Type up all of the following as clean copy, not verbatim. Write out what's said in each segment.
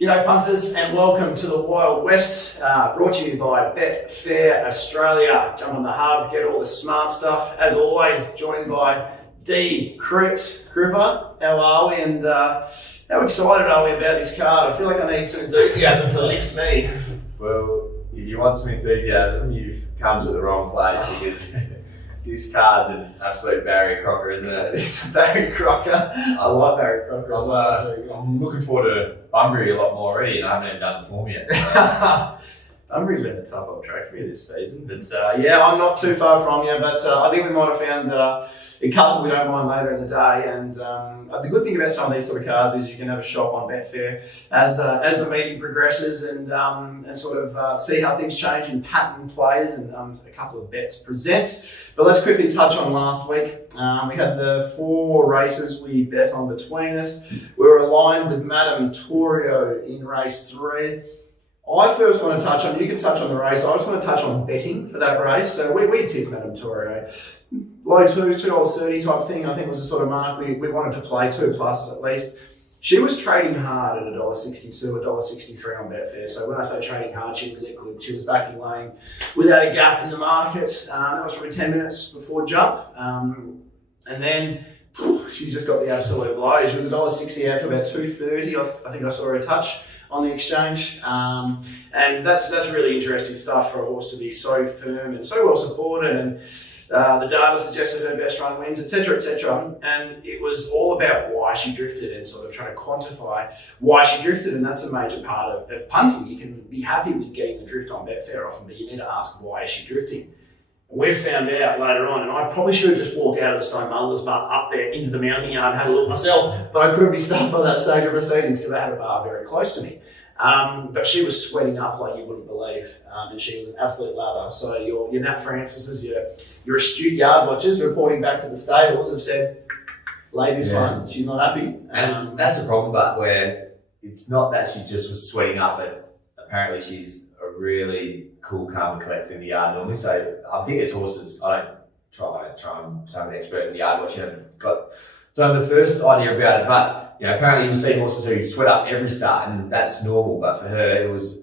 G'day punters and welcome to the Wild West, brought to you by Betfair Australia. Jump on the hub, get all the smart stuff. As always, joined by D. Cripps. Cripper, how are we and how excited are we about this card? I feel like I need some enthusiasm to lift me. Well, if you want some enthusiasm, you've come to the wrong place because this card's an absolute Barry Crocker, isn't it? It's a Barry Crocker. I like Barry Crocker. I'm looking forward to Bunbury a lot more already, and I haven't even done the form yet. Bunbury's been a tough old track for you this season, but yeah, I'm not too far from you, but I think we might have found a couple we don't mind later in the day. And the good thing about some of these sort of cards is you can have a shop on Betfair as the meeting progresses and sort of see how things change in pattern plays and a couple of bets present. But let's quickly touch on last week. We had the 4 races we bet on between us. We were aligned with Madame Torio in race 3. I first want to touch on, you can touch on the race, I just want to touch on betting for that race. So we tipped Madame Torio. Low twos, $2.30 type thing, I think was the sort of mark we wanted to play, 2+ at least. She was trading hard at $1.62, $1.63 on Betfair. So when I say trading hard, she was liquid. She was backing lane without a gap in the market. That was probably 10 minutes before jump. And then she's just got the absolute blow. She was $1.60 out to about $2.30. I think I saw her touch on the exchange. And that's really interesting stuff for a horse to be so firm and so well supported. And the data suggested her best run wins, etc., etc. And it was all about why she drifted and sort of trying to quantify why she drifted. And that's a major part of punting. You can be happy with getting the drift on Betfair often, but you need to ask, why is she drifting? And we've found out later on, and I probably should have just walked out of the Stone Muddlers bar up there into the mounting yard and had a look myself, but I couldn't be stopped by that stage of proceedings because I had a bar very close to me. But she was sweating up like you wouldn't believe, and she was an absolute lather. So your Nat Francis's, your astute yard watchers reporting back to the stables have said, lay this one, she's not happy. And that's the problem, but where it's not that she just was sweating up, but apparently she's a really cool, calm, and collected in the yard normally. So I think this horses, I don't try and say I'm an expert in the yard watching, don't have the first idea about it, but apparently you'll see horses who sweat up every start, and that's normal. But for her, it was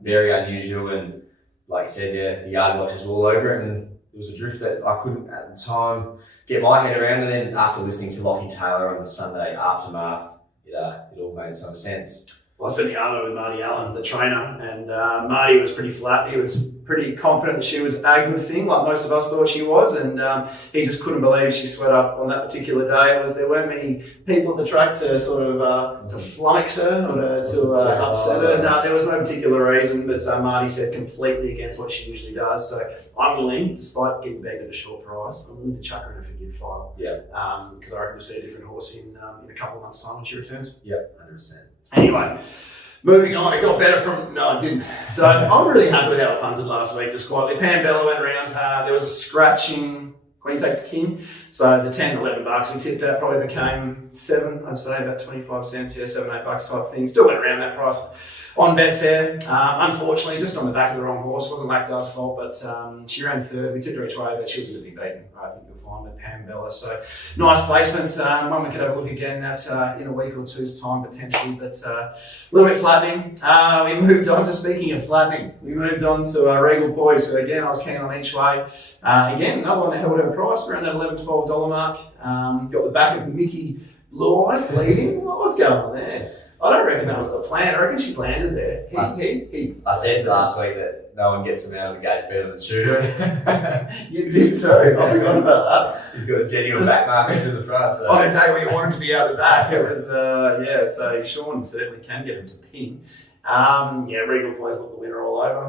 very unusual, and like I said, the yard watchers were all over it, and it was a drift that I couldn't at the time get my head around. And then after listening to Lockie Taylor on the Sunday aftermath, it all made some sense. Well, I spent the armour with Marty Allen, the trainer, and Marty was pretty flat. He was pretty confident that she was a good thing, like most of us thought she was, and he just couldn't believe she sweat up on that particular day. There weren't many people at the track to sort of to flummox her or to upset her. No, there was no particular reason, but Marty said completely against what she usually does. So I'm willing, despite getting begged at a short price, I'm willing to chuck her in a forgive file. Yeah. Because I reckon we'll see a different horse in a couple of months' time when she returns. Yeah, 100%. Anyway, moving on, it got better from... No, it didn't. So I'm really happy with how I punted last week, just quietly. Pam Bella went around. There was a scratching Queen Takes King. So the 10, $11 we tipped at probably became 7, I'd say, about 25 cents, $7, $8 type thing. Still went around that price on Betfair. Unfortunately, just on the back of the wrong horse. It wasn't Lacdar's fault, but she ran third. We tipped her each way, but she was a good thing beaten. I think you'll find with Pam Bella. So nice placement. One we could have a look again. That's in a week or two's time potentially, but a little bit flattening. We moved on to, speaking of flattening, we moved on to Regal Poise. So again, I was keen on each way. Again, another one that held her price around that $11, $12 mark. Got the back of Mickey Blue Eyes leading. What's going on there? I don't reckon that was the plan. I reckon she's landed there. I said last week that no one gets him out of the gates better than Shooter. You did too. I forgot about that. He's got a genuine back marker to the front. So. On a day where you want him to be out the back, it was, so Sean certainly can get him to pin. Regal Poise looked the winner all over.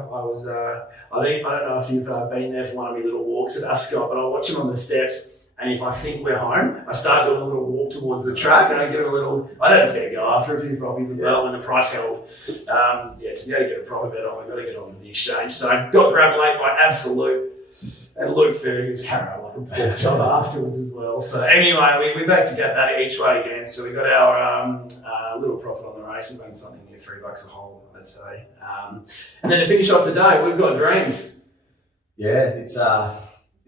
I don't know if you've been there for one of my little walks at Ascot, but I watch him on the steps. And if I think we're home, I start doing a little walk towards the track and I give it I had a fair go after a few properties as well when the price held. To be able to get a proper bet on, we've got to get on with the exchange. So I got grabbed late by Absolute and Luke Ferguson's carried out like a pork chop afterwards as well. So anyway, we back to get that each way again. So we got our little profit on the race. We've done something near $3 a hole, I'd say. And then to finish off the day, we've got Dreams. Yeah, it's the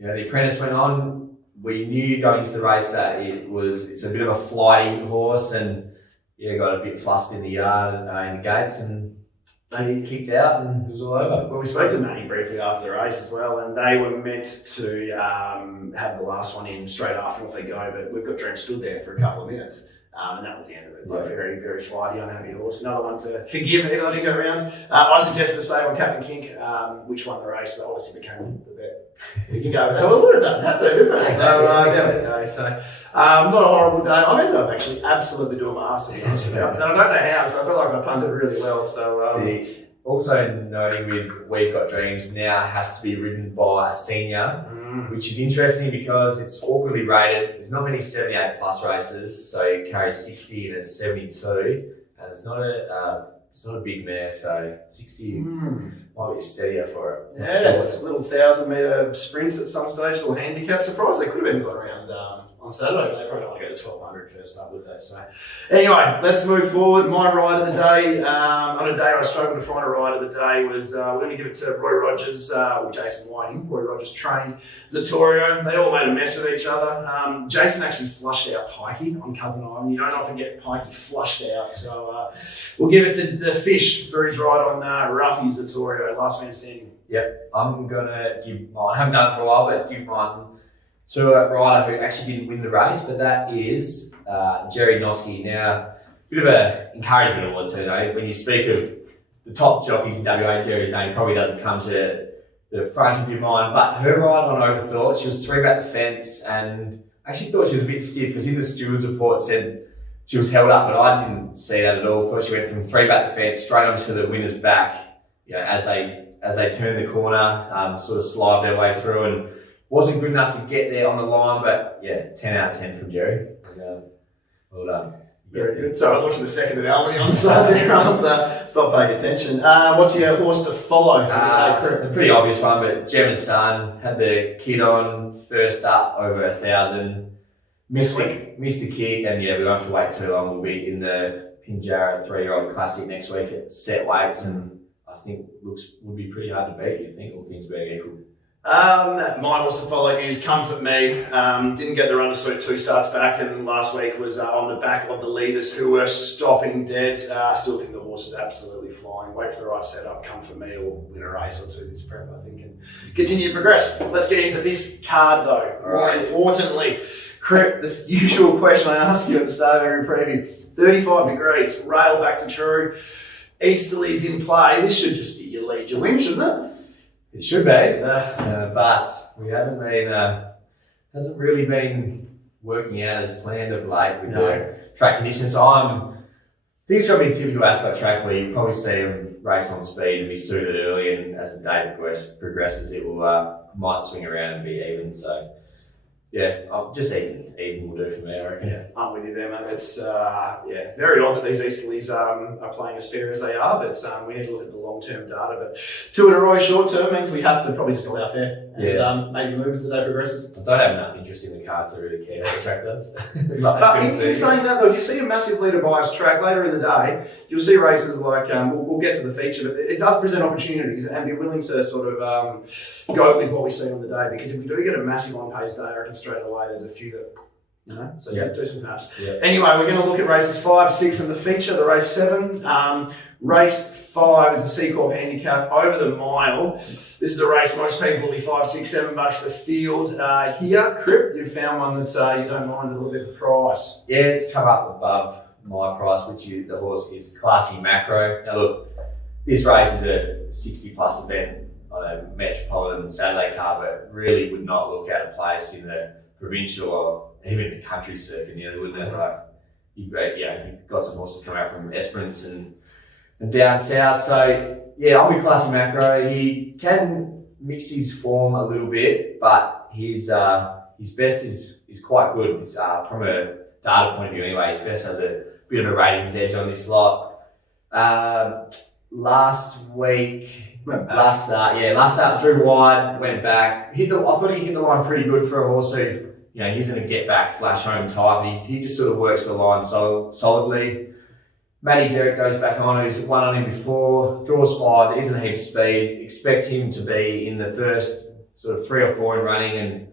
apprentice went on. We knew going into the race that it's a bit of a flighty horse, and yeah, got a bit flustered in the yard in the gates, and they kicked out, and it was all over. Well, we spoke to Matty briefly after the race as well, and they were meant to have the last one in straight after off they go, but we've got Dream stood there for a couple of minutes. And that was the end of it. Like, very, very flighty, unhappy horse. Another one to forgive, even though I didn't go round. I suggested to say on Captain Kink, which won the race, that obviously became the bet. We can go with that. Well, we would have done that too, didn't we? So, there we go. So, not a horrible day. I ended up actually absolutely doing my ass, to be honest with you. And I don't know how, because I feel like I punted really well. So, also noting with We've Got Dreams now has to be ridden by a senior, which is interesting because it's awkwardly rated. There's not many 78 plus races, so it carries 60 and it's 72, and it's not a big mare, so 60 might be steadier for it. Yeah, it's a little 1,000-metre sprint at some stage, a little handicap. Surprised they could have even got around on Saturday, but they probably don't want to go to 1,200 first up, would they? So, anyway, let's move forward. My ride of the day, on a day I struggled to find a ride of the day, was we're going to give it to Roy Rogers, or Jason Whiting. Roy Rogers trained Zatorio. They all made a mess of each other. Jason actually flushed out Pikey on Cousin Ivan. You don't often get Pikey flushed out, so we'll give it to the Fish for his ride on Ruffy Zatorio, last man standing. Yep, I'm going to give mine, I haven't done it for a while, but give mine to a rider who actually didn't win the race, but that is Jerry Noski. Now, bit of an encouragement award too, though. When you speak of the top jockeys in WA, Jerry's name probably doesn't come to the front of your mind, but her ride on Overthought, she was 3 back the fence, and I actually thought she was a bit stiff, because in the steward's report said she was held up, but I didn't see that at all. Thought she went from 3 back the fence straight onto the winner's back, as they turned the corner, sort of slide their way through, and wasn't good enough to get there on the line, but yeah, 10 out of 10 from Jerry. Well done. Very good. So I was watching the second of Albany on the side there. I was stop paying attention. What's your horse to follow? A pretty obvious one, but Gemma's Son had the kid on first up over 1,000. Missed the kick, and yeah, we won't have to wait too long. We'll be in the Pinjarra 3-year-old classic next week at set weights, and I think would be pretty hard to beat, you think, all things being equal. My horse to follow is Comfort Me. Didn't get the run to suit 2 starts back, and last week was on the back of the leaders who were stopping dead. I still think the horse is absolutely flying. Wait for the right setup. Comfort Me will win a race or 2 this prep, I think, and continue to progress. Let's get into this card though. More importantly, Crip, this usual question I ask you at the start of every preview. 35 degrees, rail back to true. Easterly's in play. This should just be your lead, your win, shouldn't it? It should be, but we haven't been, hasn't really been working out as planned of late with the track conditions. I think it's got to be a typical Ascot track where you probably see them race on speed and be suited early, and as the day progresses, it will might swing around and be even. So yeah, just even will do for me, I reckon. Yeah, I'm with you there, mate. It's very odd that these Easterlies are playing as fair as they are, but we need to look at the long-term data. But 2 in a row short-term means we have to probably just allow fair and maybe move as the day progresses. I don't have enough interest in the cards to really care what the track does. But in saying that, though, if you see a massive leader bias track later in the day, you'll see races like, we'll get to the feature, but it does present opportunities, and be willing to sort of go with what we see on the day, because if we do get a massive on-pace day, I reckon straight away there's a few that, so do some maps. Anyway, we're going to look at races 5, 6 and the feature, the race 7. Race 5 is a C Corp handicap over the mile. This is a race most people will be $5, $6, $7 a field. Here, Crip, you've found one that you don't mind a little bit of price. Yeah, it's come up above my price, which the horse is Classy Macro. Now look, this race is a 60 plus event on a Metropolitan Saturday card, but really would not look out of place in the provincial or even the country circuit nearly, wouldn't it? Like, you've got some horses coming out from Esperance and down south. So yeah, I'll be Classy Macro. He can mix his form a little bit, but his best is quite good. It's, from a data point of view anyway, his best has a bit of a ratings edge on this lot. Last start drew wide, went back. I thought he hit the line pretty good for a horse who, he's in a get back, flash home type. He just sort of works the line solidly. Matty Derrick goes back on, who's won on him before, draws 5, there isn't a heap of speed. Expect him to be in the first sort of 3 or 4 in running, and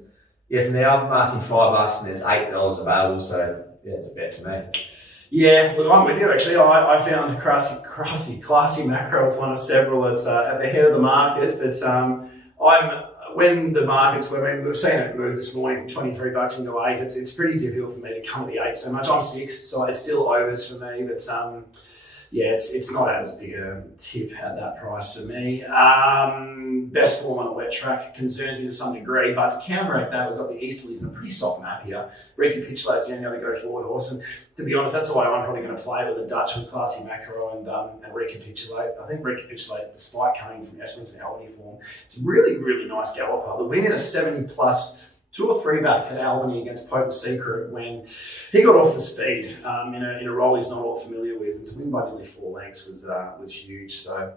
from there I'm marking $5 and there's $8 available, so yeah, it's a bet for me. Yeah, look, I'm with you actually. I found Classy Macro. It's one of several at the head of the market. But when the markets were, I mean, we've seen it move this morning from $23 into 8. It's pretty difficult for me to come to the 8 so much. I'm 6, so it's still overs for me. But yeah, it's not as big a tip at that price for me. Best form on a wet track concerns me to some degree, but to counteract that, we've got the Easterlies in a pretty soft map here. Recapitulate's the only other go forward horse, and to be honest, that's the way I'm probably going to play with the Dutch with Classy Macro and Recapitulate. I think Recapitulate, despite coming from Esperance and Albany form, it's a really, really nice galloper. The win in a 70 plus 2 or 3 back at Albany against Potent Secret when he got off the speed in a role he's not all familiar with, and to win by nearly 4 lengths was huge. So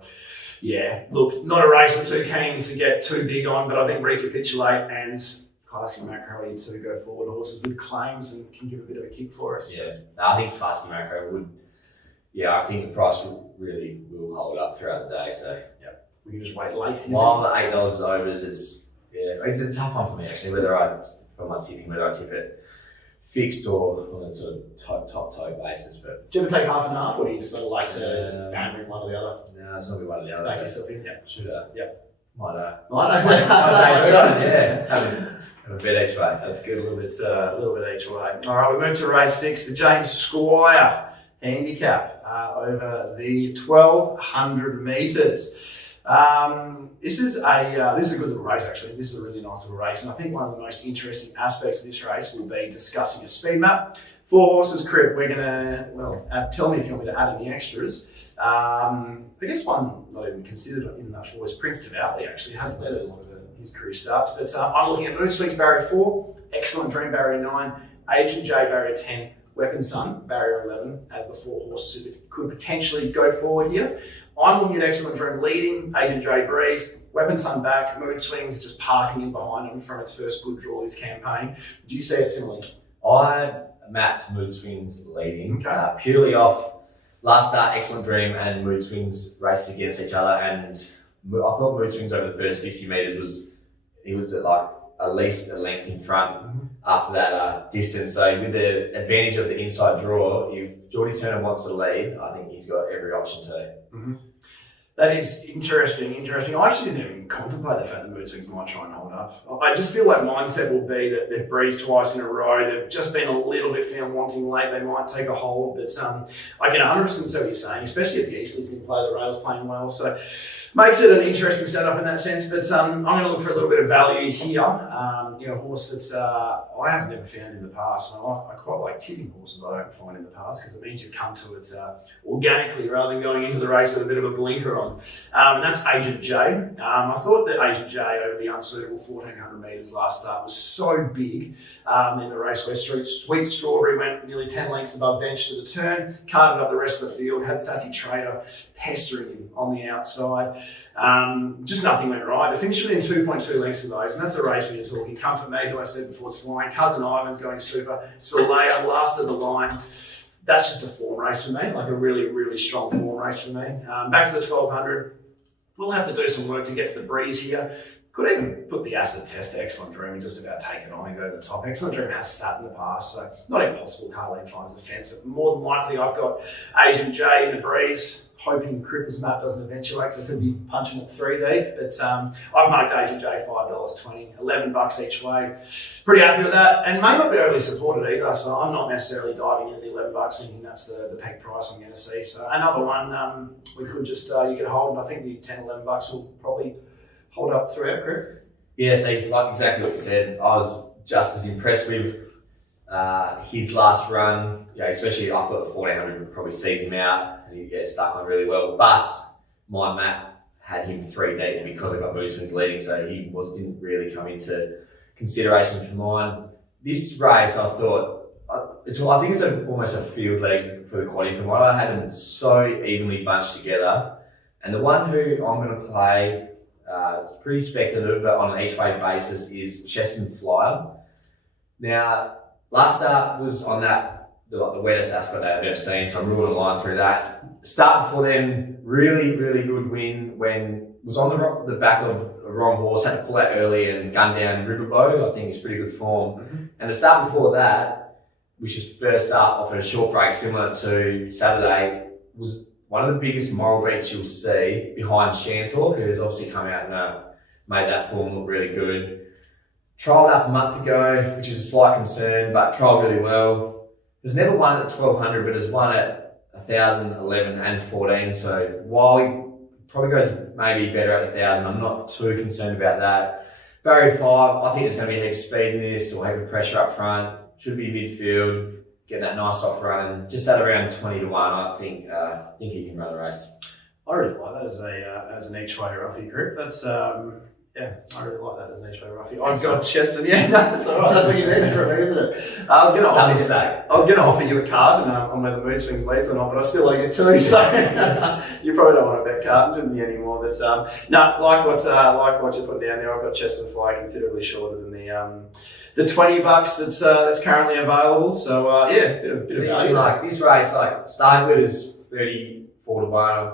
yeah, look, not a race I'm too keen to get too big on, but I think Recapitulate and Classy Macro are 2 go forward horses with claims and can give a bit of a kick for us. Yeah, no, I think Classy Macro would. Yeah, I think the price really will hold up throughout the day. So yeah, we can just wait late. While the $8 is overs, it's a tough one for me actually. Whether I tip it fixed or on a sort of top toe basis. But do you ever take half and half, or do you just sort of like to just hammer one or the other? No, it's not be one or the other. Okay, so I think should yeah. Might have a bet each way. That's good. A little bit each way. All right, we move to race 6, the James Squire handicap over the 1200 metres. This is a good little race actually. This is a really nice little race, and I think one of the most interesting aspects of this race will be discussing a speed map. 4 horses crib. We're gonna tell me if you want me to add any extras. I guess one not even considered in that 4 is Prince Devoutly. Actually, hasn't led a lot of his career starts, but I'm looking at Mood Swings barrier 4, Excellent Dream barrier 9, Agent J barrier 10, Weapon Sun barrier 11 as the 4 horses who could potentially go forward here. I'm looking at Excellent Dream leading, Agent J Breeze, Weapon Sun back, Mood Swings just parking in behind him from its first good draw this campaign. Do you see it similarly? I mapped Mood Swings leading purely off last start, Excellent Dream and Mood Swings raced against each other, and I thought Mood Swings over the first 50 metres he was at like at least a length in front after that distance. So with the advantage of the inside draw, if Geordie Turner wants to lead, I think he's got every option to. That is interesting. I actually didn't even contemplate the fact that Mood Swings might try and hold up. I just feel like mindset will be that they've breezed twice in a row. They've just been a little bit found wanting late. They might take a hold, but I can 100% see what you're saying, especially if the Eastleys in play, the rail's playing well. So makes it an interesting setup in that sense, but I'm going to look for a little bit of value here. A horse that I have never found in the past. And I quite like tipping horses I don't find in the past because it means you've come to it organically rather than going into the race with a bit of a blinker on. And that's Agent J. I thought that Agent J over the unsuitable 1400 metres last start was so big in the race where Sweet Strawberry went nearly 10 lengths above bench to the turn, carted up the rest of the field, had Sassy Trader pestering him on the outside. Just nothing went right. It finished within 2.2 lengths of those, and that's a race when you're talking. Comfort Me, who I said before, is flying. Cousin Ivan's going super. Soleil, last of the line. That's just a form race for me, like a really, really strong form race for me. Back to the 1200. We'll have to do some work to get to the breeze here. Could even put the acid test to Excellent Dream and just about take it on and go to the top. Excellent Dream has sat in the past, so not impossible Carleen finds a fence, but more than likely I've got Agent J in the breeze, hoping Cripper's map doesn't eventuate because I could be punching it 3 deep. But I've marked Agent J $5.20, $11 each way. Pretty happy with that, and may not be overly supported either, so I'm not necessarily diving into the $11 thinking that's the peak price I'm going to see. So another one we could just, you could hold, and I think the $10, $11 will probably hold up throughout, Greg? Yeah, so like exactly what you said. I was just as impressed with his last run. Especially I thought the 1400 would probably seize him out and he'd get stuck on really well. But my map had him 3 deep because I got Mood Swings leading, so he didn't really come into consideration for mine. This race, I thought, I think it's almost a field leg for the quaddy for mine. I had them so evenly bunched together, and the one who I'm going to play. It's pretty speculative, but on an each way basis is Chesson Flyer. Now, last start was on the wettest Ascot day I've ever seen, so I'm ruling a line through that. Start before then, really, really good win when was on the back of a wrong horse, had to pull out early and gun down Riverbow. I think it's pretty good form. And the start before that, which is first up off a short break similar to Saturday, was one of the biggest moral beats you'll see behind Chantor, who's obviously come out and made that form look really good. Trialled up a month ago, which is a slight concern, but trialled really well. Has never won at 1200, but has won at 1000, 11 and 14. So while he probably goes maybe better at 1000, I'm not too concerned about that. Barrier 5, I think there's going to be a heap of speed in this, or heap of pressure up front. Should be midfield, get that nice soft run, and just at around 20 to 1, I think he can run the race. I really like that as an each way roughie group. That's yeah, I really like that as an each way roughie. I've got Cheston. Yeah, that's all right. That's what you needed from me, isn't it? I was going to offer you a card on where the mood swings leads or not, but I still like it too. So you probably don't want to bet cartons with me anymore. But no, like what you put down there. I've got Cheston Fly considerably shorter than the $20 that's currently available. So yeah, bit of value. Like this race, like Starglit is 34 to 1.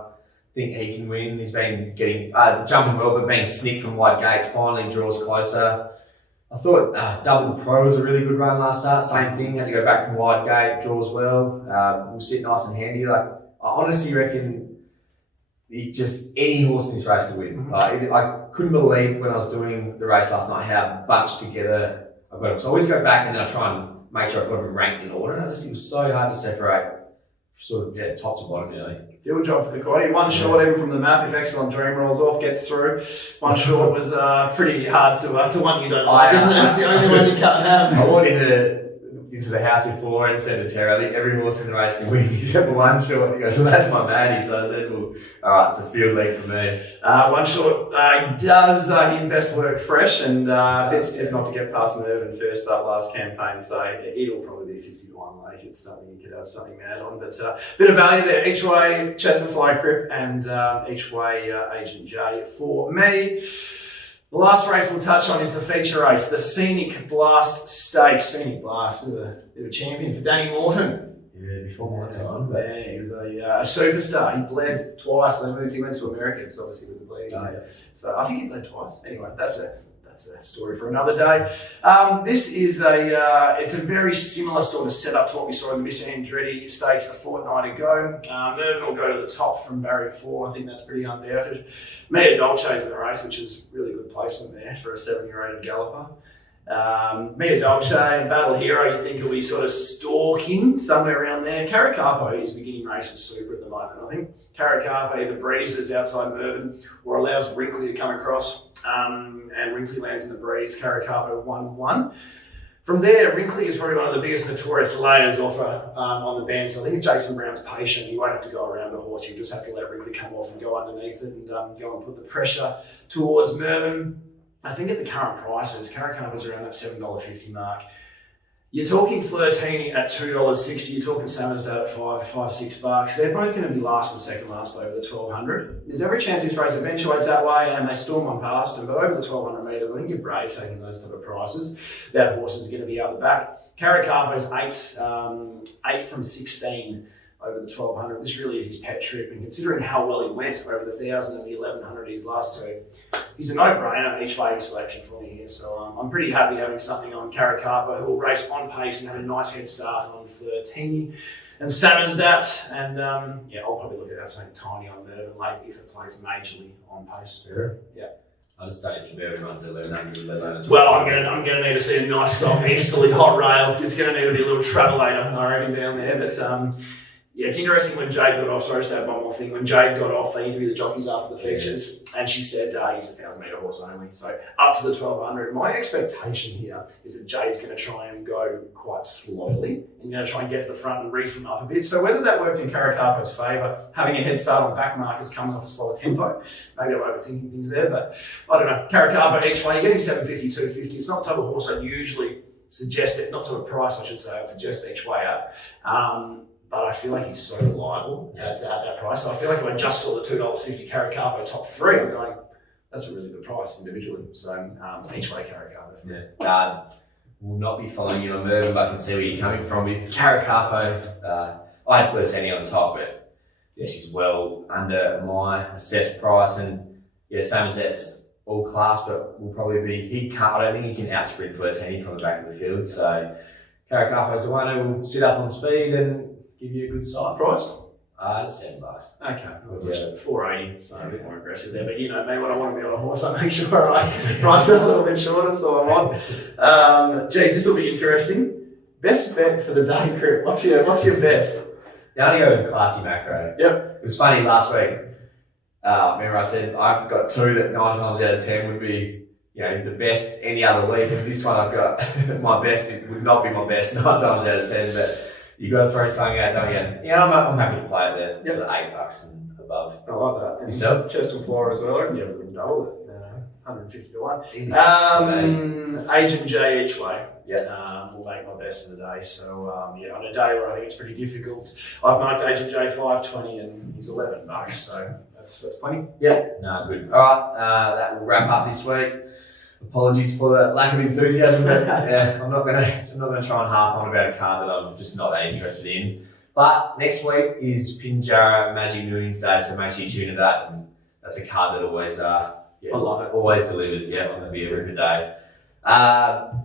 I think he can win. He's been getting jumping well, but being snipped from wide gates. Finally draws closer. I thought Double the Pro was a really good run last start. Same thing. Had to go back from wide gate. Draws well. Will sit nice and handy. Like I honestly reckon, any horse in this race could win. Mm-hmm. I couldn't believe when I was doing the race last night how bunched together I got them. So I always go back and then I try and make sure I've got them ranked in order. And it was so hard to separate, sort of top to bottom, really. Field job for the quaddy. One short even from the map, if Excellent Dream rolls off, gets through. One short was pretty hard to, it's the one you don't like, isn't it? It's the only one you can't have. I walked into the house before and said to Terry, I think every horse in the race can win except for one short. He goes, well, that's my baddie. So I said, well, all right, it's a field lead for me. One short does his best work fresh and a bit stiff not to get past Mervyn first up last campaign. So it'll probably be 50 to 1 lake. It's something you could have something mad on. But bit of value there. Each way, Chestnut Fly Crip and each way, Agent J for me. The last race we'll touch on is the feature race, the Scenic Blast Stakes. Scenic Blast, bit of a champion for Danny Morton. Yeah, before my time. Yeah, he was a superstar. He bled twice. He went to America, because obviously with the bleeding. Oh, yeah. So I think he bled twice. Anyway, that's a story for another day. This is it's a very similar sort of setup to what we saw in the Miss Andretti Stakes a fortnight ago. Mervyn will go to the top from barrier 4. I think that's pretty undoubted. Mia Dolce's in the race, which is really good placement there for a 7-year-old galloper. Mia Dolce, Battle Hero, you think he'll be sort of stalking somewhere around there. Caracapo is beginning race as super at the moment. I think Caracapo, the breezes outside Mervyn, or allows Wrinkly to come across, and Wrinkly lands in the breeze. Caracapo 1-1. From there, Wrinkly is probably one of the biggest notorious layers off on the band. So I think if Jason Brown's patient, he won't have to go around the horse. He'll just have to let Wrinkly come off and go underneath it and go and put the pressure towards Mervyn. I think at the current prices, Caracapo's around that $7.50 mark. You're talking Flirtini at $2.60. You're talking Samarsdale at $5, $6. They're both going to be last and second last over the 1200. There's every chance this race eventuates that way and they storm on past them. But over the 1200 metres, I think you're brave taking those type of prices. That horse is going to be out the back. Caracapo's 8 from 16 over the 1200. This really is his pet trip, and considering how well he went over the 1000 and the 1100 his last two, he's a no-brainer each way selection for me here. So I'm pretty happy having something on Caracapo, who will race on pace and have a nice head start on Flirtini and Samarsdat. And yeah, I'll probably look at that something tiny on Mervyn late if it plays majorly on pace. Yeah. I just don't think Mervyn runs 1100, let alone 1200. Well, I'm going to need to see a nice soft easterly hot rail. It's going to need to be a little travelator, I reckon, down there. But yeah, it's interesting when Jade got off. Sorry, just to add one more thing. When Jade got off, they interviewed the jockeys after the features, and she said he's a 1,000 metre horse only. So up to the 1200. My expectation here is that Jade's going to try and go quite slowly and going to try and get to the front and reef them up a bit. So whether that works in Caracapo's favour, having a head start on back markers coming off a slower tempo, maybe I'm overthinking things there, but I don't know. Caracapo each way, you're getting 750, 250. It's not the type of horse I'd usually suggest it, not to a price I should say, I'd suggest each way up. But I feel like he's so reliable at that price. So I feel like if I just saw the $2.50 Caracapo top 3, I'm going, that's a really good price individually. So each way Caracapo. Yeah, will not be following you on Mervyn, but I can see where you're coming from with Caracapo. I had Flirtini on top, but yeah, she's well under my assessed price. And yeah, same as that's all class, but will probably be, I don't think he can outsprint Flirtini from the back of the field. So Caracapo's the one who will sit up on speed and give you a good sight. Price? It's $7. Okay, Yeah. 480, so a bit more aggressive there. But you know me, when I want to be on a horse, I make sure I price it a little bit shorter, so I'm on. Gee, this will be interesting. Best bet for the day, Crip. What's your best? The only go in classy macro. Yep. It was funny last week. Remember I said I've got 2 that 9 times out of 10 would be, you know, the best any other week. And this one I've got my best. It would not be my best 9 times out of 10, but you got to throw something out, don't you? Yeah, I'm happy to play it there. Yep. Sort of $8 and above. I like that. And Yourself? chest and floor as well. I can give it a double it. 150 to 1. Easy. Agent J each way. Yeah. Will make my best of the day. So yeah, on a day where I think it's pretty difficult, I've marked Agent J 520 and he's $11. So that's plenty. Yeah. No, good. All right. That will wrap up this week. Apologies for the lack of enthusiasm, but yeah, I'm not gonna try and harp on about a card that I'm just not that interested in. But next week is Pinjarra Magic Millions Day, so make sure you tune to that. And that's a card that always I love it. always delivers. Yeah, it'll be a ripper day.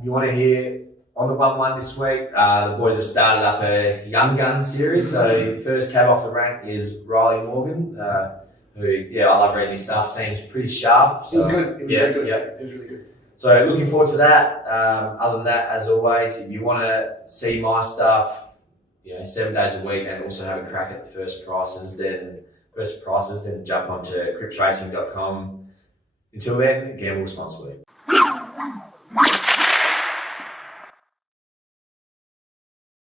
You want to hear on the 1-1 this week? The boys have started up a Young Gun series. So first cab off the rank is Riley Morgan. Who, yeah, I love reading his stuff. Seems pretty sharp. It was good. It was really good. Yeah. It was really good. So looking forward to that. Other than that, as always, if you want to see my stuff, 7 days a week and also have a crack at the first prices, then jump onto cripsracing.com. Until then, gamble responsibly.